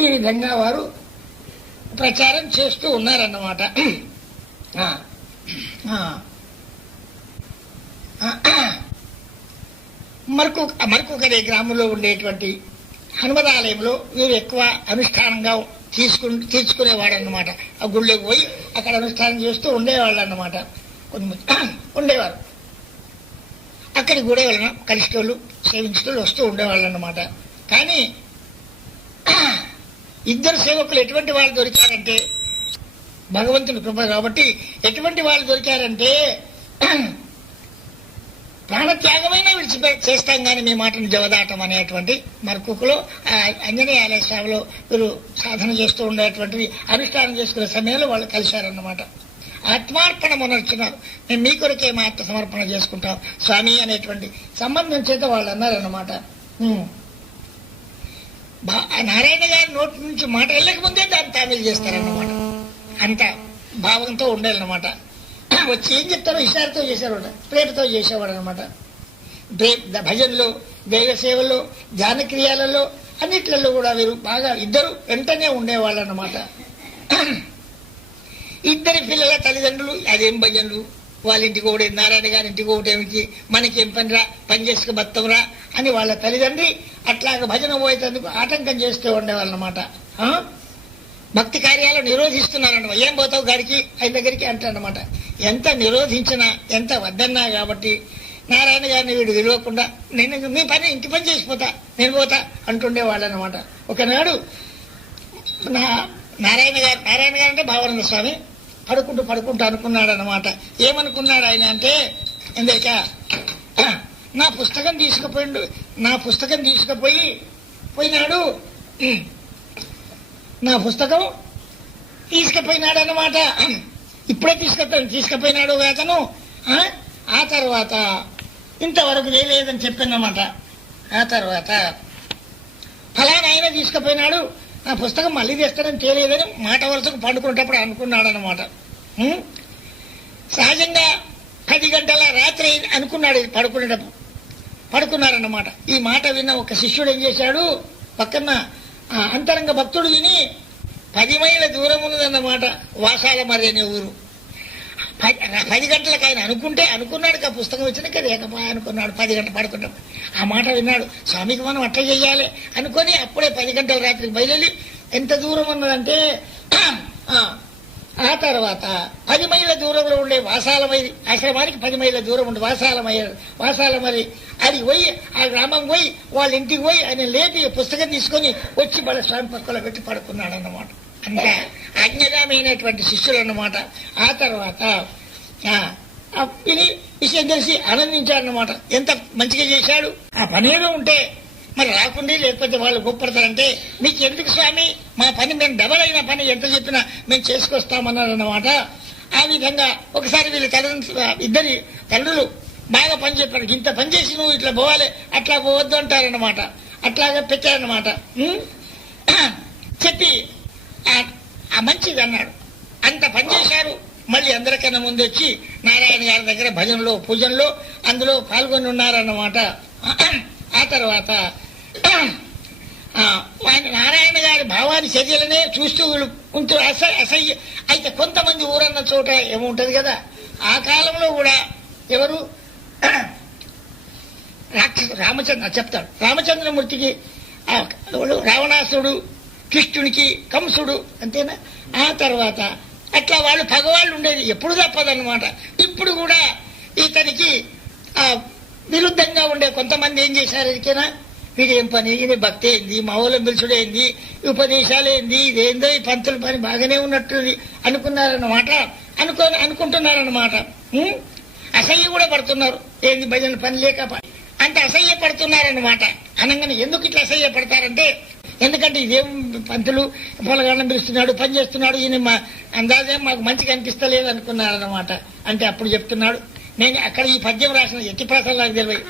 ఈ విధంగా వారు ప్రచారం చేస్తూ ఉన్నారన్నమాట. మరొకరి గ్రామంలో ఉండేటువంటి హనుమదాలయంలో వీరు ఎక్కువ అనుష్ఠానంగా తీర్చుకునేవాడు అన్నమాట. ఆ గుళ్ళోకి పోయి అక్కడ అనుష్ఠానం చేస్తూ ఉండేవాళ్ళు అన్నమాట. ఉండేవారు అక్కడికి కూడా వెళ్ళిన కలిసేటోళ్ళు సేవించేటోళ్ళు వస్తూ ఉండేవాళ్ళు అన్నమాట. కానీ ఇద్దరు సేవకులు ఎటువంటి వాళ్ళు దొరికారంటే, భగవంతుని కృప కాబట్టి ఎటువంటి వాళ్ళు దొరికారంటే, ప్రాణత్యాగమైన చేస్తాం కానీ మీ మాటను జవదాటం అనేటువంటి మరకులో ఆంజనేయాలయ సేవలో వీరు సాధన చేస్తూ ఉండేటువంటిది అనుష్ఠానం చేసుకునే సమయంలో వాళ్ళు కలిశారన్నమాట. ఆత్మార్పణ మొనర్చున్నారు. మేము మీ కొరకే మా ఆత్మ సమర్పణ చేసుకుంటాం స్వామి అనేటువంటి సంబంధం చేత వాళ్ళు అన్నారన్నమాట. నారాయణ గారి నోటి నుంచి మాట వెళ్ళకముందే దాన్ని తామిల్ చేస్తారన్నమాట. అంత భావంతో ఉండేదన్నమాట. వచ్చి ఏం చెప్తారో ఇషారతో చేసేవాడు, ప్రేమతో చేసేవాడు అనమాట. భజనలో, దేవ సేవలో, ధ్యానక్రియాలలో అన్నిట్లలో కూడా వీరు బాగా ఇద్దరు వెంటనే ఉండేవాళ్ళు అన్నమాట. ఇద్దరి పిల్లల తల్లిదండ్రులు అదేం భజనలు, వాళ్ళ ఇంటికి ఒకటి, నారాయణ గారి ఇంటికి ఒకటి, ఏమిటి మనకేం పనిరా, పని చేసుకు బతంరా అని వాళ్ళ తల్లిదండ్రి అట్లాగా భజన పోయేందుకు ఆటంకం చేస్తూ ఉండేవాళ్ళు అన్నమాట. భక్తి కార్యాలు నిరోధిస్తున్నారన్నమాట. ఏం పోతావు గారికి ఆయన దగ్గరికి అంటారన్నమాట. ఎంత నిరోధించినా ఎంత వద్దన్నా కాబట్టి నారాయణ గారిని వీడు విలువకుండా నేను మీ పని ఇంటి పని చేసిపోతా, నేను పోతా అంటుండేవాళ్ళు అన్నమాట. ఒకనాడు నారాయణ గారు అంటే భావానంద స్వామి పడుకుంటూ అనుకున్నాడు అన్నమాట. ఏమనుకున్నాడు ఆయన అంటే, ఎందుక నా పుస్తకం తీసుకుపోయినాడు, నా పుస్తకం తీసుకుపోయినాడు అన్నమాట. ఇప్పుడే తీసుకుపోయినాడు అతను. ఆ తర్వాత ఇంతవరకు లేదని చెప్పానమాట. ఆ తర్వాత ఫలానా ఆయన తీసుకుపోయినాడు, నా పుస్తకం మళ్ళీ తెస్తానని తెలియదని మాట వరుసకు పండుకునేటప్పుడు అనుకున్నాడు అన్నమాట. సహజంగా 10 గంటల రాత్రి అనుకున్నాడు పడుకున్నారన్నమాట. ఈ మాట విన్న ఒక శిష్యుడు ఏం చేశాడు, పక్కన అంతరంగ భక్తుడు విని 10 మైళ్ళ దూరం ఉన్నదన్నమాట వాసాలమర్రి అనే ఊరు. 10 గంటలకు ఆయన అనుకున్నాడు ఆ పుస్తకం వచ్చినాక లేకపోయా అనుకున్నాడు. 10 గంటలు పడుకుంటాం. ఆ మాట విన్నాడు, స్వామికి మనం అట్లా చెయ్యాలి అనుకొని అప్పుడే 10 గంటల రాత్రికి బయలుదేరి ఎంత దూరం ఉన్నదంటే, ఆ తర్వాత 10 మైళ్ళ దూరంలో ఉండే వాసాలమరి ఆశ్రమానికి 10 మైళ్ళ దూరం ఉండే వాసాలమరి అది పోయి ఆ గ్రామం పోయి వాళ్ళ ఇంటికి పోయి ఆయన లేపి పుస్తకం తీసుకొని వచ్చి వాళ్ళ స్వామి పక్కలో పెట్టి పడుకున్నాడు అన్నమాట. అంత ఆజ్ఞామైనటువంటి శిష్యులు అన్నమాట. ఆ తర్వాత విషయం తెలిసి ఆనందించాడన్నమాట. ఎంత మంచిగా చేశాడు, ఆ పనేదో ఉంటే మరి రాకుండా లేకపోతే వాళ్ళు గొప్పడతారంటే, మీకు ఎందుకు స్వామి, మా పని మేము డబల్ అయిన పని ఎంత చెప్పినా మేము చేసుకొస్తామన్నారు అన్నమాట. ఆ విధంగా ఒకసారి వీళ్ళు ఇద్దరి తండ్రులు బాగా పని చెప్పారు. ఇంత పని చేసి నువ్వు ఇట్లా పోవాలి, అట్లా పోవద్దు అంటారన్నమాట. అట్లాగా పెట్టారన్నమాట. చెప్పి ఆ మంచిది అన్నాడు. అంత పని చేశారు. మళ్ళీ అందరికన్నా ముందు వచ్చి నారాయణ గారి దగ్గర భజనలో పూజల్లో అందులో పాల్గొని ఉన్నారన్నమాట. ఆ తర్వాత నారాయణ గారి భావాన్ని చర్యలనే చూస్తూ ఉంటూ అసహ్య అయితే కొంతమంది ఊరన్న చోట ఏముంటది కదా, ఆ కాలంలో కూడా ఎవరు రామచంద్ర చెప్తాడు, రామచంద్రమూర్తికి రావణాసుడు, కృష్ణునికి కంసుడు, అంతేనా. ఆ తర్వాత అట్లా వాళ్ళు పగవాళ్ళు ఉండేది ఎప్పుడు తప్పదన్నమాట. ఇప్పుడు కూడా ఇతనికి విరుద్ధంగా ఉండే కొంతమంది ఏం చేశారు, ఇదికేనా వీడేం పని, ఇది భక్తి ఏంది, మామూలం పిలుచుడేంది, ఉపదేశాలేంది, ఇదేందో ఈ పంతుల పని బాగానే ఉన్నట్టుంది అనుకున్నారన్నమాట. అనుకుంటున్నారన్నమాట. అసహ్య కూడా పడుతున్నారు. ఏంది భజన పని లేక అంత అసహ్య పడుతున్నారన్నమాట. అనగానే ఎందుకు ఇట్లా అసహ్య పడతారంటే, ఎందుకంటే ఇదేం పంతులు పొలగాళ్ళం పిలుస్తున్నాడు, పని చేస్తున్నాడు, ఈయన మా అందాజేం మాకు మంచిగా అనిపిస్తలేదు అనుకున్నారన్నమాట. అంటే అప్పుడు చెప్తున్నాడు, నేను అక్కడ ఈ పద్యం రాసిన ఎట్టి ప్రాసలు నాకు తెలియదు.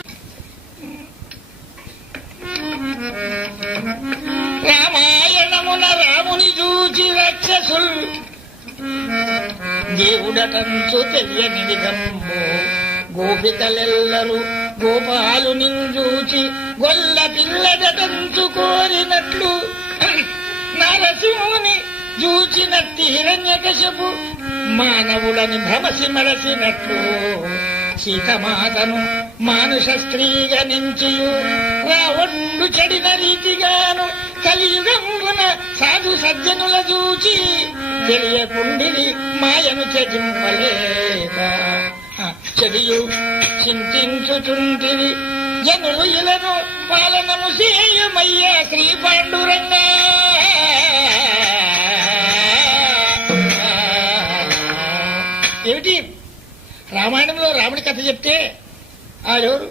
రామాయణమున రాముని చూచి రాక్షసుల్ దేవుడటంచు తెలియని విధము గోపికలెల్లరూ గోపాలు నింజూచి గొల్ల పిల్లదటంచు కోరినట్లు జూచినట్టి హిరణ్యకశపు మానవులని భ్రమసి మరసినట్లు సీతమాతను మానుష స్త్రీగా నించియు రావణుడు చెడిన రీతిగాను కలియుగమున సాధు సజ్జనుల చూచి తెలియకుండిది మాయను చెదింపలేక చెడియు చింతించుచుంటివి జనులు ఇలను పాలనము సేయమయ్యా శ్రీ పాండురంగా. ఏమిటి రామాయణంలో రాముడి కథ చెప్తే ఆడెవరు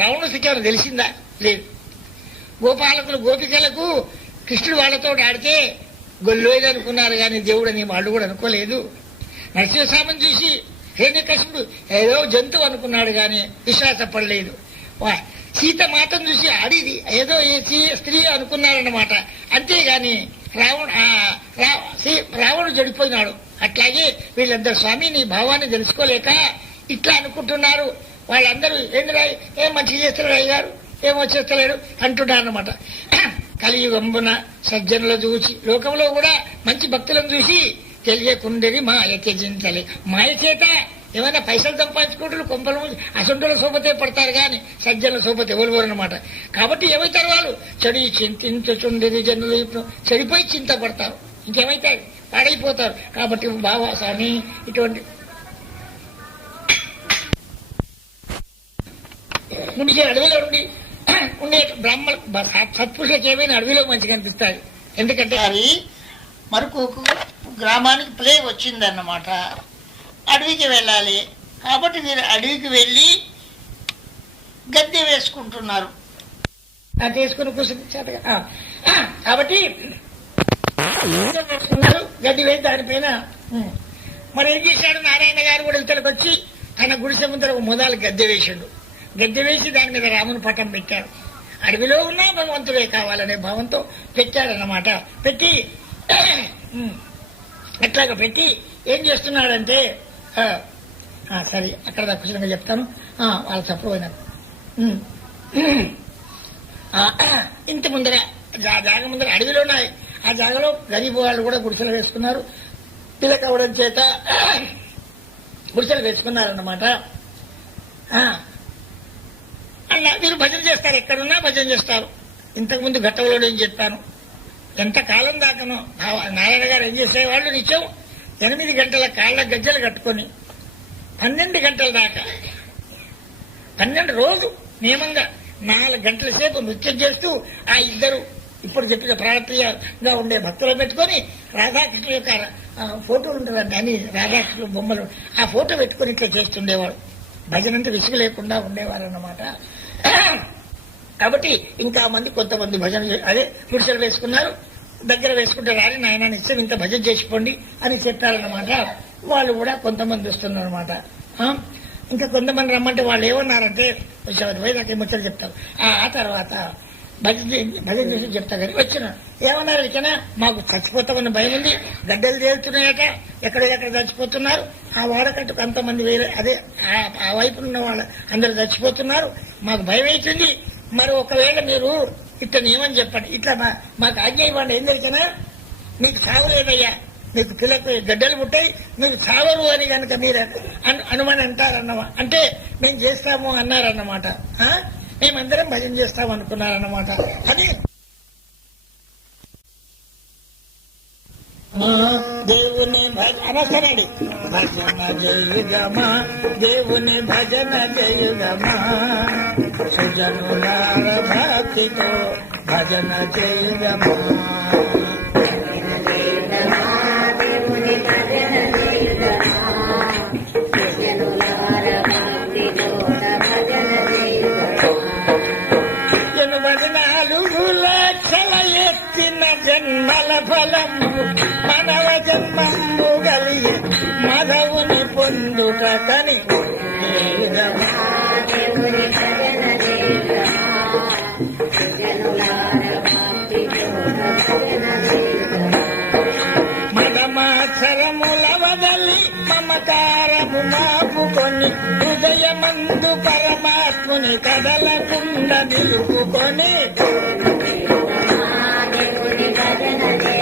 రావణుడికి ఎవరు తెలిసిందా? లేదు. గోపాలకులు గోపికలకు కృష్ణుడు వాళ్లతో ఆడితే గొల్లోది అనుకున్నారు కానీ దేవుడు అని వాళ్ళు కూడా అనుకోలేదు. నరసింహస్వామిని చూసి హిరణ్యకశిపుడు ఏదో జంతువు అనుకున్నాడు గాని విశ్వాసపడలేదు. సీతమాతను చూసి ఆడిది ఏదో స్త్రీ అనుకున్నారన్నమాట. అంతేగాని రావణుడు చెడిపోయినాడు. అట్లాగే వీళ్ళందరూ స్వామి నీ భావాన్ని తెలుసుకోలేక ఇట్లా అనుకుంటున్నారు. వాళ్ళందరూ ఏంద్రా ఏం మంచి చేస్తున్నాడు అయ్యారు ఏమో చేస్తలేడు అంటున్నారన్నమాట. కలియుగంబున సజ్జనులు చూసి లోకంలో కూడా మంచి భక్తులను చూసి తెలియకుండేది మాయ త్యజించాలి. మాయ చేత ఏమైనా పైసలు సంపాదించుకుంటారు కొంపలు అసంటుల సోపతే పడతారు కానీ సజ్జనుల సోపతి ఎవరు అన్నమాట. కాబట్టి ఏమవుతారు వాళ్ళు చెడు చింతించుచుండేది జనులు చెడిపోయి చింతపడతారు. ఇంకేమైతారు పాడైపోతారు. కాబట్టి బాబా స్వామి ఇటువంటి ముందుకే అడవిలో ఉండే బ్రాహ్మణ సత్పురుషులకు ఏమైనా అడవిలో మంచిగా అనిపిస్తాయి. ఎందుకంటే అది మరొక గ్రామానికి ప్లే వచ్చిందన్నమాట. అడవికి వెళ్ళాలి కాబట్టి మీరు అడవికి వెళ్ళి గద్దె వేసుకుంటున్నారు. అది వేసుకుని కూర్చుని కాబట్టి వేసుకున్నారు గద్దె వేసి దానిపైన మరి ఏం చేశాడు నారాయణ గారు కూడా ఇతనికి వచ్చి తన గుడిసె ముందర మొదలు గద్దె వేసాడు. గద్దె వేసి దాని మీద రాముని పటం పెట్టారు. అడవిలో ఉన్నా భగవంతుడే కావాలనే భావంతో పెట్టాడన్నమాట. పెట్టి అట్లాగా పెట్టి ఏం చేస్తున్నాడంటే సరే అక్కడ ఖచ్చితంగా చెప్తాను. వాళ్ళ తప్పుపోయినారు. ఇంటి ముందర జాగ ముందర అడవిలో ఉన్నాయి. ఆ జాగలో గరీబ్ వాళ్ళు కూడా గుడిసెలు వేసుకున్నారు. పిల్లకవడం చేత గుడిసెలు వేసుకున్నారన్నమాట. అలా మీరు భజన చేస్తారు. ఎక్కడున్నా భజన చేస్తారు. ఇంతకుముందు ఘట్టంలో ఏం చెప్పాను. ఎంతకాలం దాకానో నారాయణ గారు ఏం చేసేవాళ్ళు నిత్యం 8 గంటల కాళ్ళ గజ్జలు కట్టుకొని 12 గంటల దాకా 12 రోజు నియమంగా 4 గంటల సేపు నృత్యం చేస్తూ ఆ ఇద్దరు ఇప్పుడు చెప్పిన ప్రాణప్రియంగా ఉండే భక్తులు పెట్టుకొని రాధాకృష్ణ యొక్క ఫోటోలు ఉంటుందండి అని రాధాకృష్ణ బొమ్మలు ఆ ఫోటో పెట్టుకుని ఇట్లా చేస్తుండేవాడు. భజన అంటే విసుగు లేకుండా ఉండేవారు అన్నమాట. కాబట్టి ఇంకా కొంతమంది భజన అదే గుడిసెలు వేసుకున్నారు. దగ్గర వేసుకుంటే రాని నాయన నిత్యం ఇంత భజన చేసిపోండి అని చెప్పారన్నమాట. వాళ్ళు కూడా కొంతమంది వస్తున్నారు అనమాట. ఇంకా కొంతమంది రమ్మంటే వాళ్ళు ఏమన్నారంటే పోయి నాకు ముచ్చట చెప్తారు. ఆ తర్వాత భజన చేసి చెప్తా కానీ వచ్చిన ఏమన్నారు ఇకనా మాకు చచ్చిపోతామన్న భయం ఉంది. గడ్డలు తేలుతున్నాయట ఎక్కడెక్కడ చచ్చిపోతున్నారు. ఆ వాడకట్టుకు అంతమంది వేరే అదే ఆ వైపు ఉన్న వాళ్ళు అందరూ చచ్చిపోతున్నారు. మాకు భయం అవుతుంది. మరి ఒకవేళ మీరు ఇట్లా ఏమని చెప్పండి. ఇట్లా మాకు ఆజ్ఞ ఇవ్వండి. ఏం తెలిసినా మీకు చావలేదయ్యా, మీకు పిల్లలకు గడ్డలు పుట్టాయి, మీరు చావరు అని కనుక మీరు అనుమని అంటారన్నమా అంటే మేము చేస్తాము అన్నారన్నమాట. మేమందరం భజన చేస్తాం అనుకున్నారన్నమాట. అది దేవుని అనసరండి భజన చేయుగమా, దేవుని భజన చేయుగమా, సుజనులార భక్తితో భజన చేయుగమా. జన్మల ఫలము మనవ జన్మంబు గలిగి మధవుని పొందుట కని మదమాచరముల వదలి మమకారము మాపుకొని హృదయమందు పరమాత్ముని కదలకుండా నిలుపుకొని భజన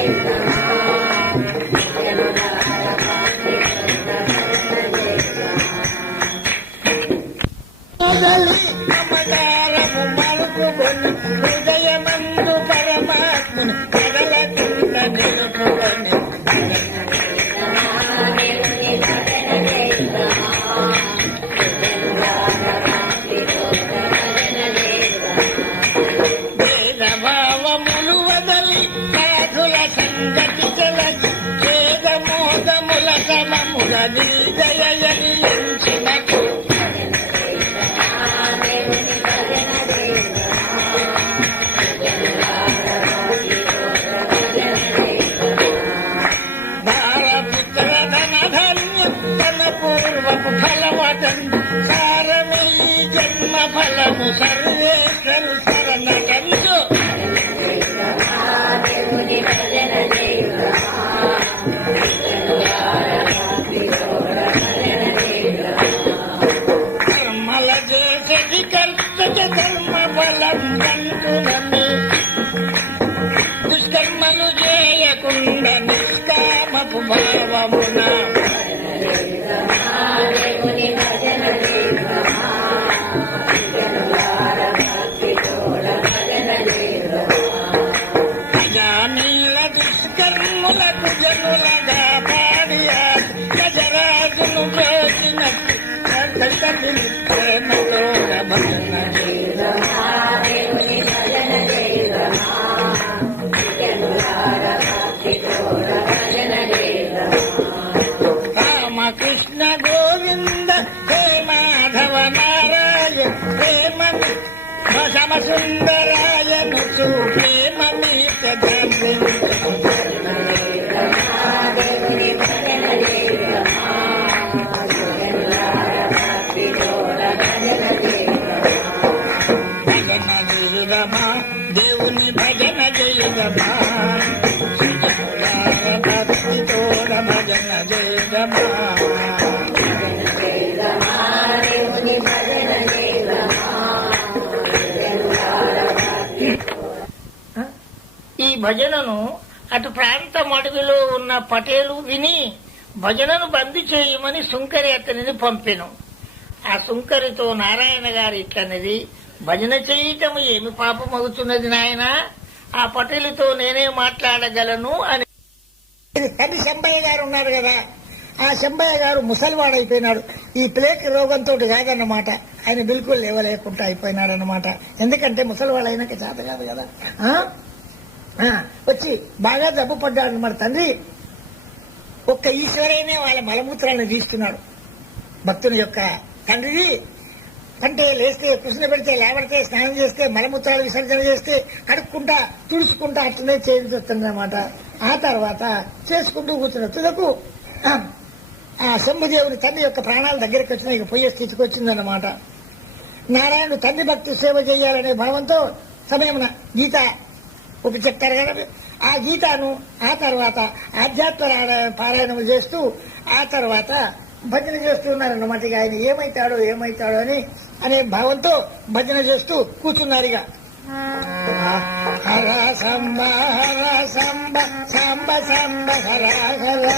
దేవుని భజన చేయదమా భక్తితోడ భజన చేయదమా ఈ భజనను అటు ప్రాంతం అడవిలో ఉన్న పటేలు విని భజనను బంద్ చేయమని సుంకరి అతనిని పంపెను. ఆ సుంకరితో నారాయణ గారు ఇట్లన్నది, భజన చేయటం ఏమి పాపం అవుతున్నది నాయన, ఆ పటేలుతో నేనే మాట్లాడగలను అని. తండ్రి శంబయ్య గారు ఉన్నారు కదా, ఆ శంబయ్య గారు ముసలివాడైపోయినాడు. ఈ ప్లేక్ రోగంతో కాదన్నమాట, ఆయన బిల్కుల్ లేవలేకుండా అయిపోయినాడు అన్నమాట. ఎందుకంటే ముసలివాడు అయినాక చేత కాదు కదా. వచ్చి బాగా జబ్బు పడ్డాడు అన్నమాట. తండ్రి ఒక్క ఈశ్వరైనే వాళ్ళ మలమూత్రాన్ని తీస్తున్నాడు. భక్తుని యొక్క తండ్రిది అంటే లేస్తే కృష్ణ పెడితే లేవడితే స్నానం చేస్తే మలమూత్రాలు విసర్జన చేస్తే కడుక్కుంటా తుడుచుకుంటా అట్లనే చేయించొస్తుంది అనమాట. ఆ తర్వాత చేసుకుంటూ కూర్చున్న తుదకు ఆ శంభుదేవుని తండ్రి యొక్క ప్రాణాల దగ్గరికి వచ్చిన ఇక పోయే స్థితికి వచ్చిందన్నమాట. నారాయణుడు తండ్రి భక్తి సేవ చేయాలనే భావంతో సమయమున గీత ఉప చెప్తారు కదా, ఆ గీతను ఆ తర్వాత ఆధ్యాత్మ పారాయణము చేస్తూ ఆ తర్వాత భజన చేస్తున్నారన్నమాట. ఇక ఆయన ఏమైతాడో అనే భావంతో భజన చేస్తూ కూర్చున్నారు. ఇక హర సంబ హర సంబ సంబ సంబ హర హర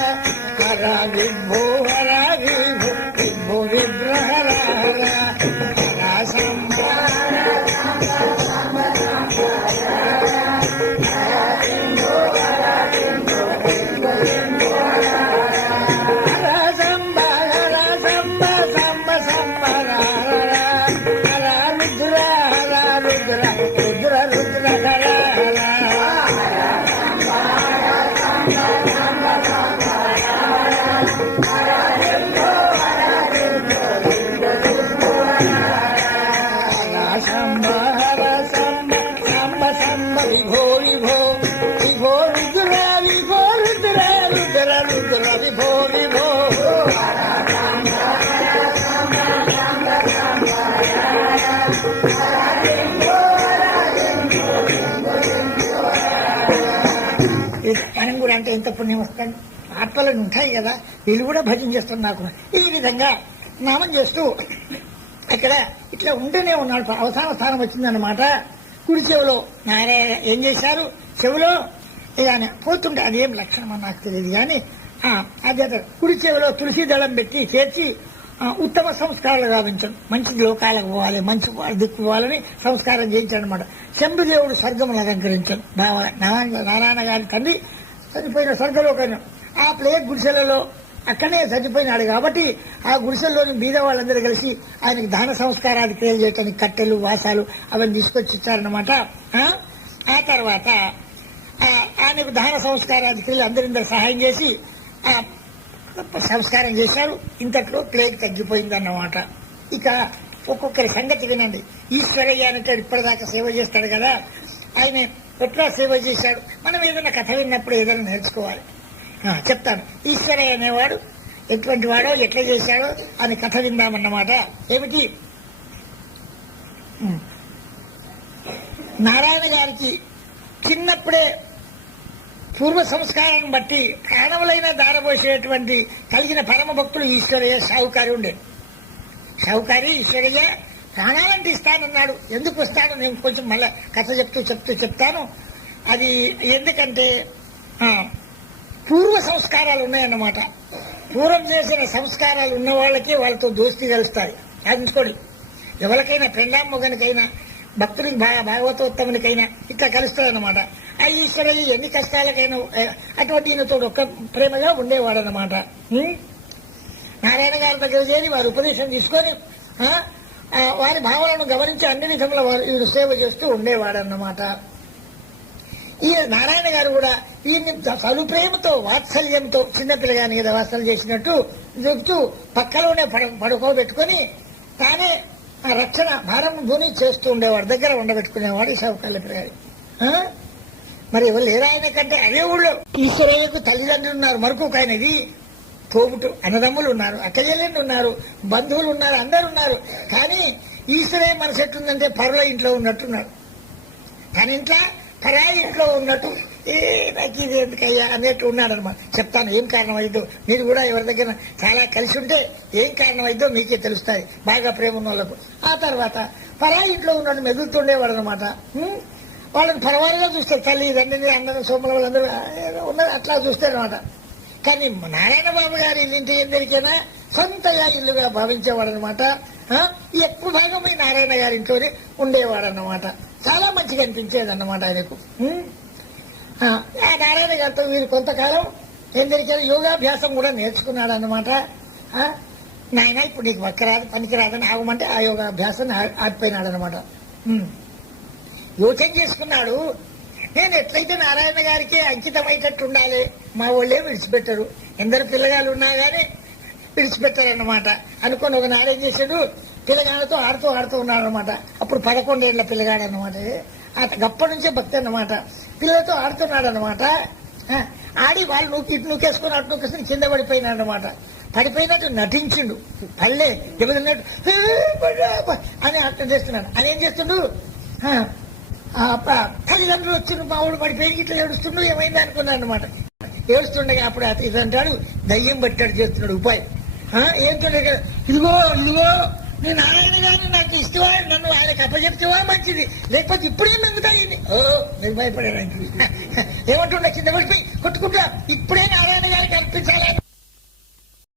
హర విభో హర విభో విభో విగ్రహ హర హర సంబ మనం కూడా అంటే ఎంత పుణ్యం వస్తుంది. ఆత్మలను ఉంటాయి కదా, వీళ్ళు కూడా భజన చేస్తారు. నాకు ఈ విధంగా నామం చేస్తూ అక్కడ ఇట్లా ఉంటూనే ఉన్నాడు. అవసాన స్థానం వచ్చిందన్నమాట. కుడి చెవులో నారాయణ ఏం చేశారు, చెవులో ఇలానే పోతుంటే అదేం లక్షణం అని నాకు తెలియదు కానీ అదే కుడి చెవిలో తులసి దళం పెట్టి చేర్చి ఉత్తమ సంస్కారాలు గావించండి, మంచి లోకాలకు పోవాలి, మంచి దిక్కు పోవాలని సంస్కారం చేయించాడు అనమాట. శంభుదేవుడు స్వర్గములు అలంకరించాడు. నారాయణ గారి తండ్రి చనిపోయిన స్వర్గలోకైనా ఆ ప్లేగ్ గుడిసెలలో అక్కడే చనిపోయినాడు కాబట్టి ఆ గుడిసెల్లోని బీద వాళ్ళందరూ కలిసి ఆయనకి దాన సంస్కారాలు క్రియలు చేయటానికి కట్టెలు వాసాలు అవన్నీ తీసుకొచ్చి ఇచ్చారనమాట. ఆ తర్వాత ఆయనకు దాన సంస్కారాది క్రియలు అందరిందరూ సహాయం చేసి సంస్కారం చేశారు. ఇంతట్లో ప్లేగ్ తగ్గిపోయిందన్నమాట. ఇక ఒక్కొక్కరి సంగతి వినండి. ఈశ్వరయ్య అంటే ఇప్పటిదాకా సేవ చేస్తాడు కదా, ఆయన ఎట్లా సేవ చేశాడు. మనం ఏదైనా కథ విన్నప్పుడు ఏదైనా నేర్చుకోవాలి. చెప్తాను. ఈశ్వరయ్య అనేవాడు ఎటువంటి వాడో ఎట్లా చేశాడో అని కథ విందామన్నమాట. ఏమిటి, నారాయణ గారికి చిన్నప్పుడే పూర్వ సంస్కారాన్ని బట్టి ప్రాణములైన దారబోసేటువంటి కలిగిన పరమ భక్తుడు ఈశ్వరయ్య షావుకారి ఉండేది. షావుకారి ఈశ్వరయ్య ప్రాణాలంటే ఇస్తానన్నాడు. ఎందుకు ఇస్తాను నేను కొంచెం మళ్ళా కథ చెప్తాను. అది ఎందుకంటే పూర్వ సంస్కారాలు ఉన్నాయన్నమాట. పూర్వం చేసిన సంస్కారాలు ఉన్న వాళ్ళకి వాళ్ళతో దోస్తీ కలుస్తాయి. సాధించుకోండి. ఎవరికైనా పెండామ్మగనికైనా భక్తుడికి భాగవతోత్తమునికైనా ఇట్లా కలుస్తాయన్నమాట. ఆ ఈశ్వరయ్య ఎన్ని కష్టాలకైనా అటువంటి ఈయనతో ఒక్క ప్రేమగా ఉండేవాడనమాట. నారాయణ గారి దగ్గర చేరి వారి ఉపదేశం తీసుకొని వారి భావాలను గమనించి అన్ని విధముల వారు సేవ చేస్తూ ఉండేవాడన్నమాట. ఈ నారాయణ గారు కూడా ఈయన్ని చలు ప్రేమతో వాత్సల్యంతో చిన్నపిల్లగాని కదా వాత్సల్యం చేసినట్టు చెప్తూ పక్కలోనే పడుకోబెట్టుకుని తానే ఆ రక్షణ భారం భూమి చేస్తూ ఉండేవాడు. దగ్గర ఉండబెట్టుకునేవాడు ఈ సౌకర్య పిల్లగాడి. మరి ఎవరు లేరు ఆయన కంటే అదే ఊళ్ళో ఈశ్వరయ్యకు తల్లిదండ్రులు ఉన్నారు, మరొక ఆయనది తోబుటు అన్నదమ్ములు ఉన్నారు, అక్కజల్లండి ఉన్నారు, బంధువులు ఉన్నారు, అందరు ఉన్నారు. కానీ ఈశ్వరయ్య మనసు ఎట్లుందంటే పరుల ఇంట్లో ఉన్నట్టున్నాడు. తన ఇంట్లో పరాయి ఇంట్లో ఉన్నట్టు ఏ నాకు ఇది ఎందుకయ్యా అన్నట్టు ఉన్నాడు అనమాట. చెప్తాను ఏం కారణం అయిద్దో. మీరు కూడా ఎవరి దగ్గర చాలా కలిసి ఉంటే ఏం కారణం అయిద్దో మీకే తెలుస్తాయి, బాగా ప్రేమ ఉన్న వాళ్ళకు. ఆ తర్వాత పరాయి ఇంట్లో ఉన్నట్టు మెదులుతుండేవాడు అనమాట. వాళ్ళని పరవాలుగా చూస్తారు, తల్లి తండ్రిని అందరూ సోమల వాళ్ళందరూ ఉన్నది అట్లా చూస్తారనమాట. కానీ నారాయణ బాబు గారి ఇల్లింటి ఎందరికైనా సొంతగా ఇల్లుగా భావించేవాడు అనమాట. ఎక్కువ భాగం ఈ నారాయణ గారి ఇంట్లోనే ఉండేవాడు అన్నమాట. చాలా మంచిగా అనిపించేది అన్నమాట ఆయనకు. ఆ నారాయణ గారితో వీరు కొంతకాలం ఎందరికైనా యోగాభ్యాసం కూడా నేర్చుకున్నాడు అన్నమాట. నాయన ఇప్పుడు నీకు పక్కరాదు పనికిరాదని ఆగమంటే ఆ యోగాభ్యాసాన్ని ఆగిపోయినాడు అనమాట. యోచన చేసుకున్నాడు, నేను ఎట్లయితే నారాయణ గారికి అంకితమయ్యేటట్టు ఉండాలి, మా వాళ్ళే విడిచిపెట్టరు, ఎందరు పిల్లగాళ్ళు ఉన్నా కానీ విడిచిపెట్టారన్నమాట అనుకుని ఒక నారేం చేశాడు, పిల్లగాళ్ళతో ఆడుతూ ఉన్నాడు అనమాట. అప్పుడు 11 ఏళ్ల పిల్లగాడు అనమాట. గప్పటి నుంచే భక్తి అన్నమాట. పిల్లలతో ఆడుతున్నాడు అనమాట. ఆడి వాళ్ళు ఇటు నూకేసుకుని అటు నూకేసుకుని కింద పడిపోయినాడు అనమాట. పడిపోయినట్టు నటించిండు, పల్లె దెబ్బతిన్నట్టు అని అర్థం చేస్తున్నాడు. అని ఏం చేస్తుండు, తల్లిదండ్రులు వచ్చి మా ఊడు పడిపోయి ఇట్లా ఏడుస్తుండు, ఏమైంది అనుకున్నాడు అనమాట. ఏడుస్తుండగా అప్పుడు ఇదంటాడు దయ్యం పట్టాడు చేస్తున్నాడు ఉపాయం. ఏంటంటే ఇదిగో నేను నారాయణ గారిని నాకు ఇష్టమా, నన్ను వాళ్ళకి అప్పచెప్తేవా మంచిది, లేకపోతే ఇప్పుడే మెంగుతాయింది. నేను భయపడాను. ఏమంటుండే కింద పడిపోయి కొట్టుకుంటా, ఇప్పుడే నారాయణ గారికి అనిపించాలని